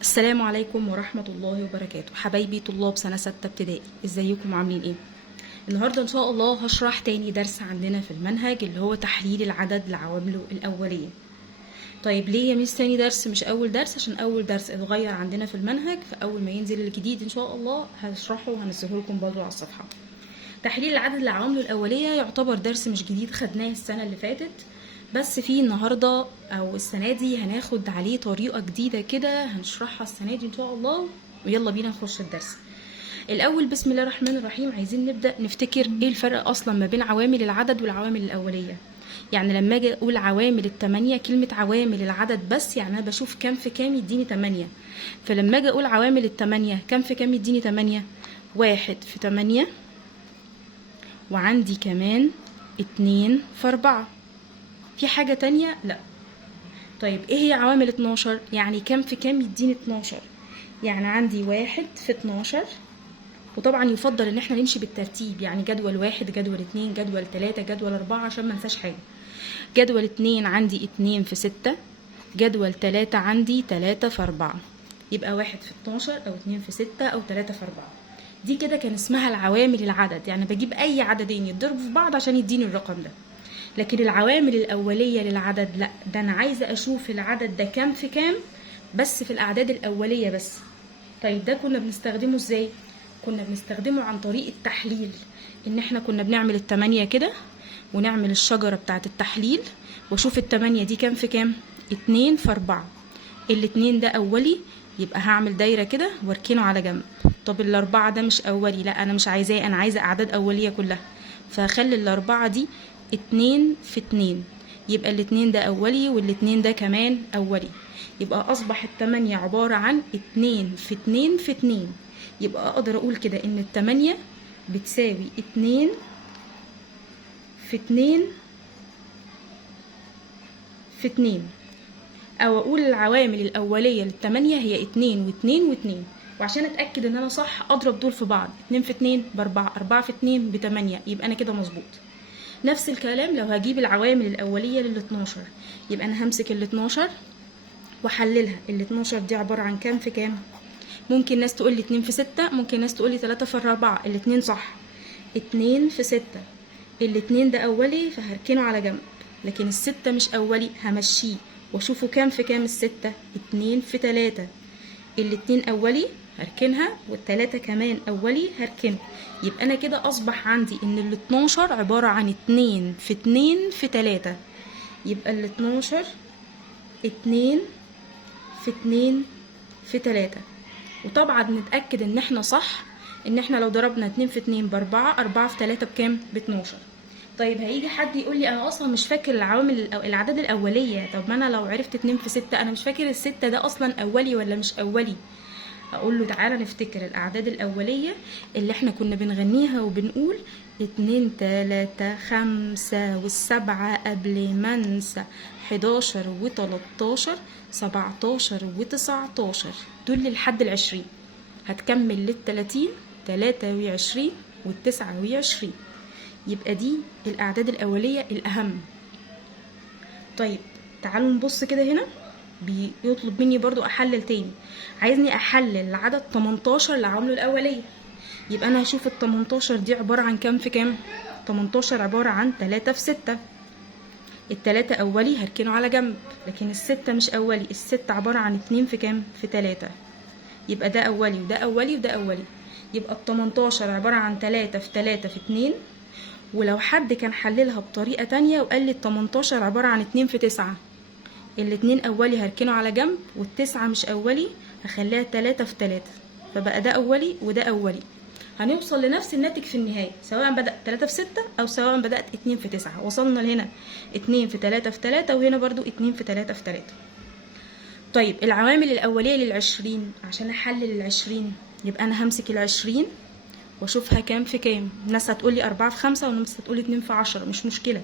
السلام عليكم ورحمة الله وبركاته. حبايبي طلاب سنة 6 ابتدائي، ازيكم عاملين ايه؟ النهاردة ان شاء الله هشرح تاني درس عندنا في المنهج اللي هو تحليل العدد لعوامله الأولية. طيب ليه يا ميس تاني درس مش أول درس؟ عشان أول درس اتغير عندنا في المنهج، فأول ما ينزل الجديد ان شاء الله هشرحه وهنزله لكم برضو على الصفحة. تحليل العدد لعوامله الأولية يعتبر درس مش جديد، خدناه السنة اللي فاتت، بس في النهاردة أو السنة دي هناخد عليه طريقة جديدة كده هنشرحها السنة دي إن شاء الله. ويلا بينا نخش الدرس. الأول بسم الله الرحمن الرحيم، عايزين نبدأ نفتكر إيه الفرق أصلا ما بين عوامل العدد والعوامل الأولية. يعني لما أجي أقول عوامل التمانية، كلمة عوامل العدد بس يعني أنا بشوف كام في كام يديني تمانية. فلما أجي أقول عوامل التمانية كام في كام يديني تمانية، 1 في 8، وعندي كمان 2 في 4. في حاجة تانية؟ لا. طيب ايه هي عوامل 12؟ يعني كام في كام يديني 12؟ يعني عندي 1 في 12. وطبعا يفضل ان احنا نمشي بالترتيب، يعني جدول 1 جدول 2 جدول 3 جدول 4 عشان ما انساش حاجة. جدول 2 عندي 2 في 6، جدول 3 عندي 3 في 4. يبقى 1 في 12 او 2 في 6 او 3 في 4. دي كده كان اسمها العوامل العدد، يعني بجيب اي عددين يتضربوا في بعض عشان يديني الرقم ده. لكن العوامل الأولية للعدد لا، ده أنا عايزة أشوف العدد ده كام في كام بس في الأعداد الأولية بس. طيب ده كنا بنستخدمه إزاي؟ كنا بنستخدمه عن طريق التحليل، إن إحنا كنا بنعمل التمانية كده ونعمل الشجرة بتاعة التحليل وأشوف التمانية دي كام في كام؟ 2 في 4. الاتنين ده أولي، يبقى هعمل دايرة كده واركنه على جنب. طب الأربعة ده مش أولي، لا أنا مش عايزاه، أنا عايزة أعداد أولية كلها، فهخلي الأربعة دي 2 في 2. يبقى الاتنين ده أولي والاتنين ده كمان أولي. يبقى أصبح التمانية عبارة عن 2 في 2 في 2. يبقى أقدر أقول كده إن التمانية بتساوي 2 في 2 في 2. او اقول العوامل الاوليه للتمانية هي 2 و2 و2. وعشان اتاكد ان انا صح اضرب دول في بعض، 2 في 2 ب4، 4 في 2 ب8، يبقى انا كده مظبوط. نفس الكلام لو هجيب العوامل الاوليه لل12، يبقى انا همسك ال12 واحللها. ال12 دي عباره عن كام في كام؟ ممكن ناس تقول لي 2 في 6، ممكن ناس تقول لي 3 في 4، الاتنين صح. 2 في 6، الاتنين ده اولي فهركنه على جنب، لكن الستة مش اولي همشيه واشوفه كام في كام. الستة 2 في 3، الاتنين اولي هركنها والتلاتة كمان اولي هركنه. يبقى انا كده اصبح عندي ان ال12 عبارة عن 2 في 2 في 3. يبقى ال12 2 في 2 في 3. وطبعا نتأكد ان احنا صح، ان احنا لو ضربنا 2 في 2 ب4، 4 في 3 بكام؟ ب12. طيب هيجي حد يقول لي انا اصلا مش فاكر العوامل الاعداد الاوليه. طب ما انا لو عرفت 2 في 6 انا مش فاكر الستة ده اصلا اولي ولا مش اولي. اقول له تعالى نفتكر الاعداد الاوليه اللي احنا كنا بنغنيها وبنقول 2 3 5 والسبعة قبل ما انسى، 11 و13 17 و19، دول لحد ال20. هتكمل لل30 23 و29. يبقى دي الأعداد الأولية الأهم. طيب تعالوا نبص كده هنا، بيطلب مني برضو أحلل تاني، عايزني أحلل العدد 18 لعوامله الأولية. يبقى أنا هشوف ال18 دي عبارة عن كام في كام؟ 18 عبارة عن 3 في 6. التلاتة أولي هركنه على جنب، لكن الستة مش أولي، الستة عبارة عن 2 في كام؟ في 3. يبقى ده أولي وده أولي وده أولي. يبقى ال18 عبارة عن 3 في 3 في 2. ولو حد كان حللها بطريقة تانية وقال لي ال18 عبارة عن 2 في 9، الاتنين أولي هركنه على جنب والتسعة مش أولي هخليها 3 في 3. فبقى ده أولي وده أولي. هنوصل لنفس الناتج في النهاية، سواء بدأت 3 في 6 أو سواء بدأت 2 في 9. وصلنا لهنا 2 في 3 في 3، وهنا برضو 2 في 3 في 3. طيب العوامل الأولية لل20، عشان أحلل ال20 يبقى أنا همسك ال20 واشوفها كام في كام. ناس هتقولي 4 في 5 وناس هتقولي 2 في 10، مش مشكلة.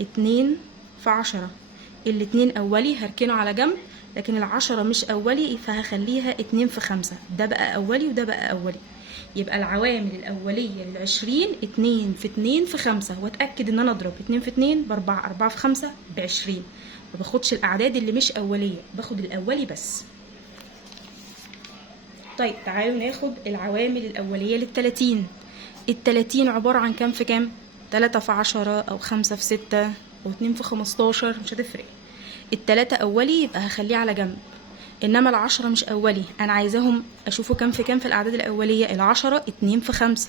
2 في 10، الاتنين أولي هركنه على جنب، لكن ال10 مش أولي فهخليها 2 في 5. ده بقى أولي وده بقى أولي. يبقى العوامل الأولية لل20 2 في 2 في 5، واتأكد إن أنا أضرب 2 في 2 ب4، 4 في 5 ب20. ما باخدش الأعداد اللي مش أولية، باخد الأولي بس. طيب تعالوا ناخد العوامل الأولية لل30. ال30 عبارة عن كام في كام؟ 3 في 10 أو 5 في 6 أو 2 في 15، مش هتفرق. ال3 أولي يبقى هخليه على جنب، إنما ال10 مش أولي، أنا عايزاهم أشوفه كام في كام في الأعداد الأولية. ال10 2 في 5،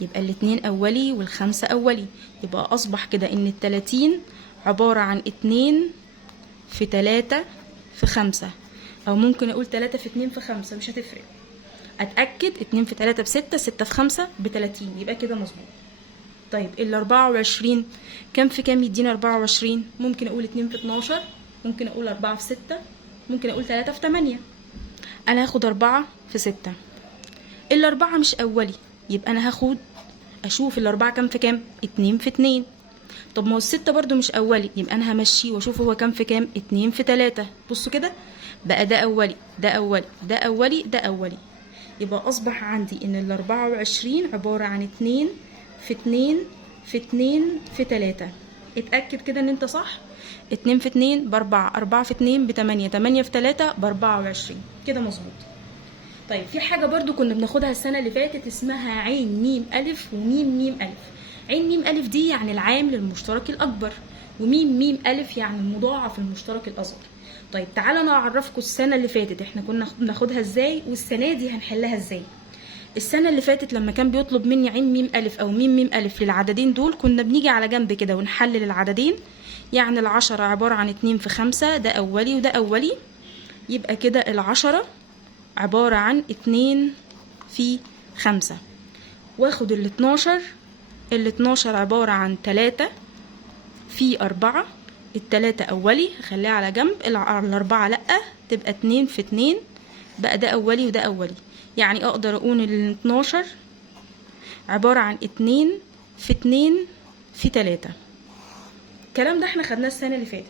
يبقى ال2 أولي وال5 أولي، يبقى أصبح كده إن ال30 عبارة عن 2 في 3 في 5، أو ممكن أقول 3 في 2 في 5، مش هتفرق. أتأكد 2 في 3 ب6، 6 في 5 ب30، يبقى كده مظبوط. طيب ال24 كام في كام يدينا 24؟ ممكن أقول 2 في 12، ممكن أقول 4 في 6، ممكن أقول 3 في 8. أنا هاخد 4 في 6. ال4 مش أولي، يبقى أنا هاخد أشوف ال4 كام في كام؟ 2 في 2. طب ما هو ال6 برضو مش أولي، يبقى أنا همشيه وأشوف هو كام في كام؟ 2 في 3. بصوا كده بقى، ده أولي ده أولي ده أولي ده أولي، يبقى أصبح عندي إن ال24 عبارة عن 2 في 2 في 2 في 3. اتأكد كده إن أنت صح. 2 في 2 ب4، 4 في 2 ب8، 8 في 3 ب24، كده مظبوط. طيب في حاجة برضو كنا بناخدها السنة اللي فاتت اسمها عين ميم ألف وميم ميم ألف. عين ميم ألف دي يعني العامل المشترك الأكبر، وميم ميم ألف يعني المضاعف المشترك الأصغر. طيب تعالى أنا أعرفكم السنة اللي فاتت احنا كنا بناخدها ازاي، والسنة دي هنحلها ازاي. السنة اللي فاتت لما كان بيطلب مني عين ميم ألف أو ميم ميم ألف للعددين دول، كنا بنيجي على جنب كده ونحلل العددين. يعني ال10 عبارة عن 2 في 5، ده أولي وده أولي، يبقى كده ال10 عبارة عن 2 في 5. واخد ال12 عبارة عن 3 في 4، ال3 أولي هخليها على جنب، ال4 لأ، تبقى 2 في 2، بقى ده أولي وده أولي. يعني أقدر أقول ال12 عبارة عن 2 في 2 في 3. الكلام ده احنا خدناه السنة اللي فاتت.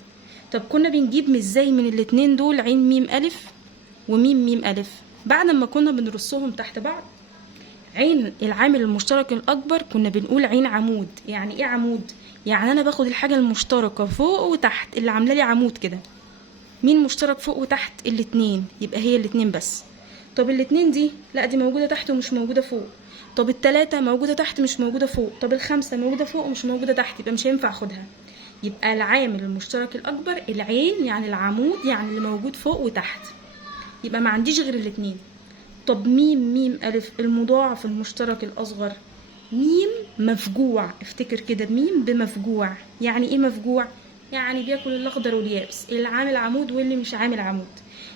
طب كنا بنجيب ازاي من الاتنين دول عين ميم ألف وميم ميم ألف؟ بعد ما كنا بنرصهم تحت بعض، عين العامل المشترك الأكبر كنا بنقول عين عمود. يعني ايه عمود؟ يعني أنا باخد الحاجة المشتركة فوق وتحت اللي عاملة لي عمود كده. مين مشترك فوق وتحت؟ الاتنين، يبقى هي الاتنين بس. طب الاتنين دي لا، دي موجودة تحت ومش موجودة فوق. طب ال3 موجودة تحت مش موجودة فوق. طب ال5 موجودة فوق ومش موجودة تحت، يبقى مش هينفع اخدها. يبقى العامل المشترك الأكبر العين، يعني العمود، يعني اللي موجود فوق وتحت، يبقى ما عنديش غير الاتنين. طب ميم ميم ألف المضاعف المشترك الأصغر، ميم مفجوع. افتكر كده، ميم بمفجوع. يعني ايه مفجوع؟ يعني بياكل الأخضر واليابس، اللي عامل عمود واللي مش عامل عمود.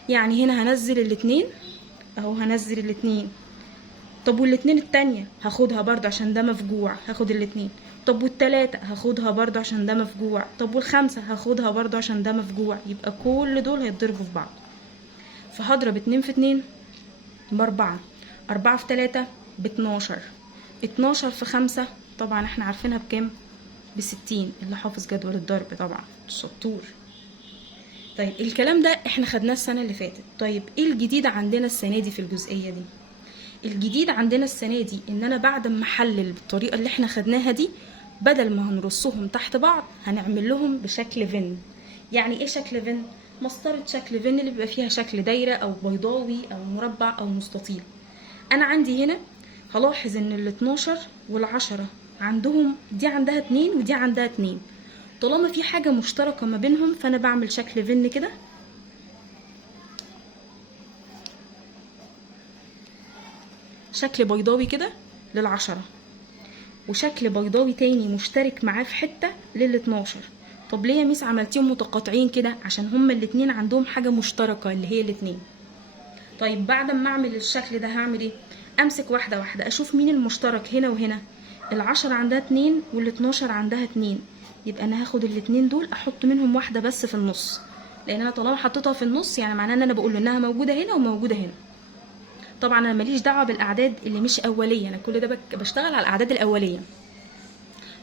يعني هنا هنزل الاتنين اهو، هنزل الاتنين. طب والاتنين التانية هاخدها برضه عشان ده مفجوع، هاخد الاتنين. طب والتلاتة هاخدها برضه عشان ده مفجوع. طب والخمسة هاخدها برضه عشان ده مفجوع. يبقى كل دول هيتضربوا في بعض. فهضرب 2 في 2 ب4، 4 في 3 ب12، 12 في 5 طبعا احنا عارفينها بكام؟ ب60. اللي حافظ جدول الضرب طبعا شطور. طيب الكلام ده احنا خدناه السنة اللي فاتت. طيب ايه الجديد عندنا السنة دي في الجزئية دي؟ الجديد عندنا السنة دي ان انا بعد ما احلل بالطريقة اللي احنا خدناها دي، بدل ما هنرصهم تحت بعض هنعمل لهم بشكل فن. يعني ايه شكل فن؟ مسطرة شكل فن اللي بيبقى فيها شكل دايرة او بيضاوي او مربع او مستطيل. انا عندي هنا هلاحظ ان ال12 وال10 عندهم، دي عندها 2 ودي عندها 2. طالما في حاجة مشتركة ما بينهم فانا بعمل شكل فن كده، شكل بيضاوي كده لل10، وشكل بيضاوي تاني مشترك معاه في حتة لل12. طب ليه يا ميس عملتيهم متقاطعين كده؟ عشان هما الاتنين عندهم حاجة مشتركة اللي هي الاتنين. طيب بعد ما اعمل الشكل ده هعمل ايه؟ امسك واحدة واحدة اشوف مين المشترك هنا وهنا. ال10 عندها 2 وال12 عندها 2، يبقى انا هاخد الاتنين دول احط منهم واحدة بس في النص، لان انا طالما حطيتها في النص يعني معناه ان انا بقول انها موجودة هنا وموجودة هنا. طبعا انا ماليش دعوه بالاعداد اللي مش اوليه، انا كل ده بشتغل على الاعداد الاوليه.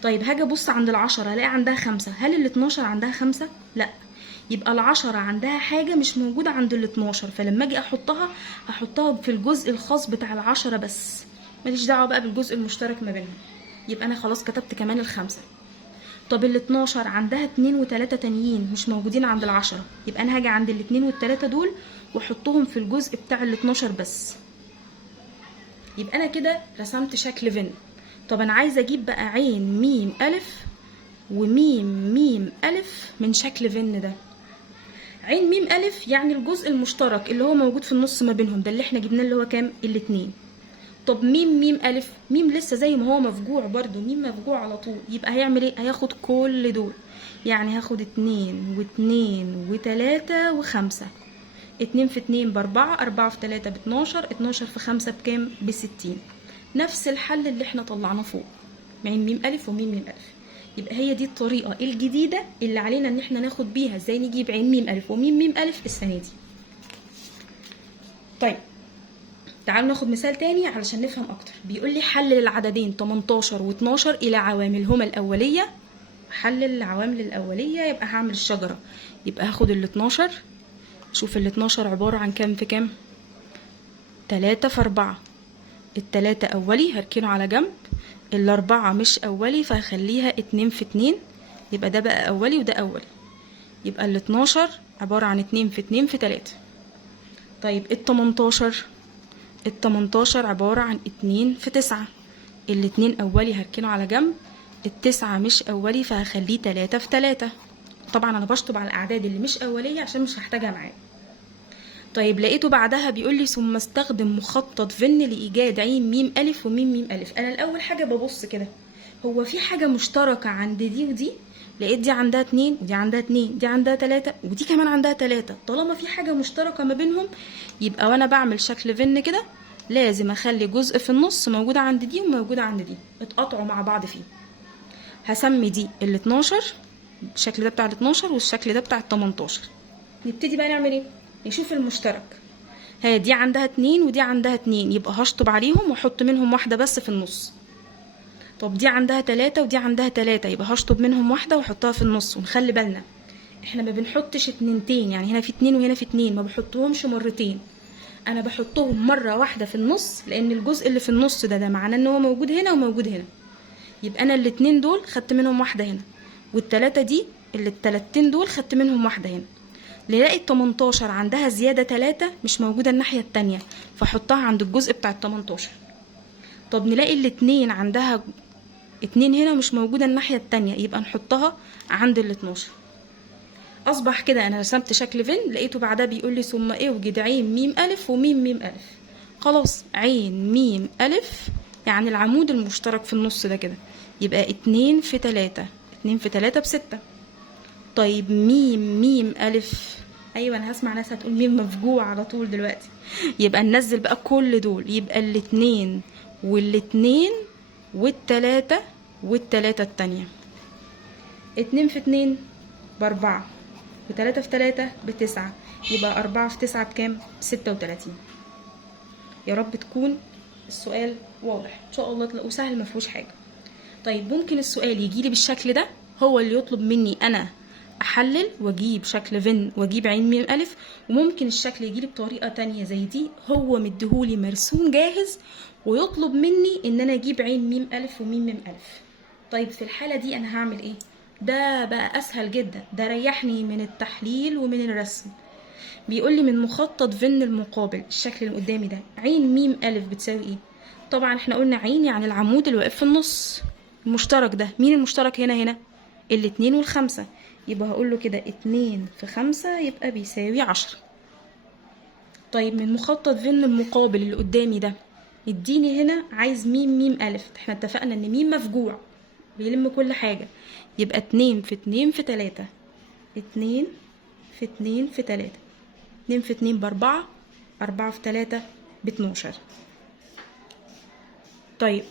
طيب هاجي ابص عند ال10 الاقي عندها 5، هل ال12 عندها 5؟ لا، يبقى ال10 عندها حاجه مش موجوده عند ال12، فلما اجي احطها في الجزء الخاص بتاع ال10 بس، ماليش دعوه بقى بالجزء المشترك ما بينهم. يبقى انا خلاص كتبت كمان ال5. طب ال12 عندها 2 و3 تانيين مش موجودين عند ال10، يبقى انا هاجي عند ال2 وال3 دول واحطهم في الجزء بتاع ال12 بس. يبقى انا كده رسمت شكل فن. طب انا عايزه اجيب بقى عين ميم الف وميم ميم الف من شكل فن ده. عين ميم الف يعني الجزء المشترك اللي هو موجود في النص ما بينهم، ده اللي احنا جبناه اللي هو كام؟ الاتنين. طب ميم ميم الف، ميم لسه زي ما هو مفجوع برضو، ميم مفجوع على طول، يبقى هيعمل ايه؟ هياخد كل دول، يعني هاخد 2 و2 و3 و5. 2 في 2 ب4، 4 في 3 ب12، 12 في 5 بكام؟ ب60. نفس الحل اللي احنا طلعناه فوق، عين ميم الف وميم ميم الف. يبقى هي دي الطريقه الجديده اللي علينا ان احنا ناخد بيها ازاي نجيب عين ميم الف وميم ميم الف السنه دي. طيب تعالوا ناخد مثال تاني علشان نفهم اكتر. بيقول لي حلل العددين 18 و12 الى عواملهما الاوليه. حلل العوامل الاوليه، يبقى هعمل الشجره. يبقى هاخد ال12، شوف ال12 عباره عن كام في كام؟ 3 في 4. ال3 اولي هركنه على جنب، ال4 مش اولي فهخليها 2 في 2، يبقى ده بقى اولي وده اولي. يبقى ال12 عباره عن 2 في 2 في 3. طيب ال18 عبارة عن 2 في 9. الاتنين أولي هركنه على جنب، التسعة مش أولي فهخليه 3 في 3. طبعا أنا بشطب على الأعداد اللي مش أولية عشان مش هحتاجها معايا. طيب لقيته بعدها بيقول لي ثم استخدم مخطط فن لإيجاد عين ميم ألف وميم ميم ألف. أنا الأول حاجة ببص كده، هو في حاجة مشتركة عند دي ودي؟ لقيت دي عندها 2 ودي عندها 2، دي عندها 3 ودي كمان عندها 3. طالما في حاجة مشتركة ما بينهم، يبقى وانا بعمل شكل فن كده لازم اخلي جزء في النص موجود عند دي وموجود عند دي، اتقطعوا مع بعض فيه. هسمي دي ال12، الشكل ده بتاع ال12 والشكل ده بتاع ال18. نبتدي بقى نعمل ايه؟ نشوف المشترك. ها دي عندها 2 ودي عندها 2، يبقى هشطب عليهم واحط منهم واحدة بس في النص. طب دي عندها 3 ودي عندها 3، يبقى هشطب منهم واحدة واحطها في النص. ونخلي بالنا احنا ما بنحطش اتنينتين، يعني هنا في 2 وهنا في 2، ما بحطهمش مرتين، انا بحطهم مرة واحدة في النص، لان الجزء اللي في النص ده معناه ان هو موجود هنا وموجود هنا. يبقى انا الاتنين دول خدت منهم واحدة هنا، والتلاتة دي اللي التلاتين دول خدت منهم واحدة هنا. نلاقي ال18 عندها زيادة 3 مش موجودة الناحية التانية، فحطها عند الجزء بتاع ال18. طب نلاقي الاتنين عندها 2 هنا مش موجودة الناحية التانية، يبقى نحطها عند ال12. اصبح كده انا رسمت شكل فن. لقيته بعدها بيقول لي ثم اوجد عين ميم الف وميم ميم الف. خلاص عين ميم الف يعني العمود المشترك في النص ده كده، يبقى 2 في 3. 2 في 3 ب6. طيب ميم ميم الف، ايوه انا هسمع ناس هتقول ميم مفجوع على طول دلوقتي. يبقى ننزل بقى كل دول، يبقى الاتنين والاتنين والتلاتة والتلاتة التانية. 2 في 2 ب4، و3 في 3 ب9، يبقى 4 في 9 بكام؟ 36. يا رب تكون السؤال واضح ان شاء الله، تلاقوه سهل ما فيهوش حاجه. طيب ممكن السؤال يجيلي بالشكل ده، هو اللي يطلب مني انا احلل واجيب شكل فن واجيب عين ميم الف، وممكن الشكل يجيلي بطريقه تانية زي دي، هو مديهولي مرسوم جاهز ويطلب مني ان انا اجيب عين ميم الف وميم ميم الف. طيب في الحاله دي انا هعمل ايه؟ ده بقى اسهل جدا، ده ريحني من التحليل ومن الرسم. بيقول لي من مخطط فن المقابل، الشكل اللي قدامي ده عين ميم الف بتساوي ايه؟ طبعا احنا قلنا عين يعني العمود اللي واقف في النص. المشترك ده مين المشترك هنا؟ الاتنين والخمسة، يبقى هقول له كده 2 في 5 يبقى بيساوي 10. طيب من مخطط فن المقابل اللي قدامي ده يديني هنا عايز ميم ميم الف، احنا اتفقنا ان ميم مفجوع بيلم كل حاجة، يبقى 2 في 2 في 3. 2 في 2 في 3. 2 في 2 ب4، 4 في 3 ب12. طيب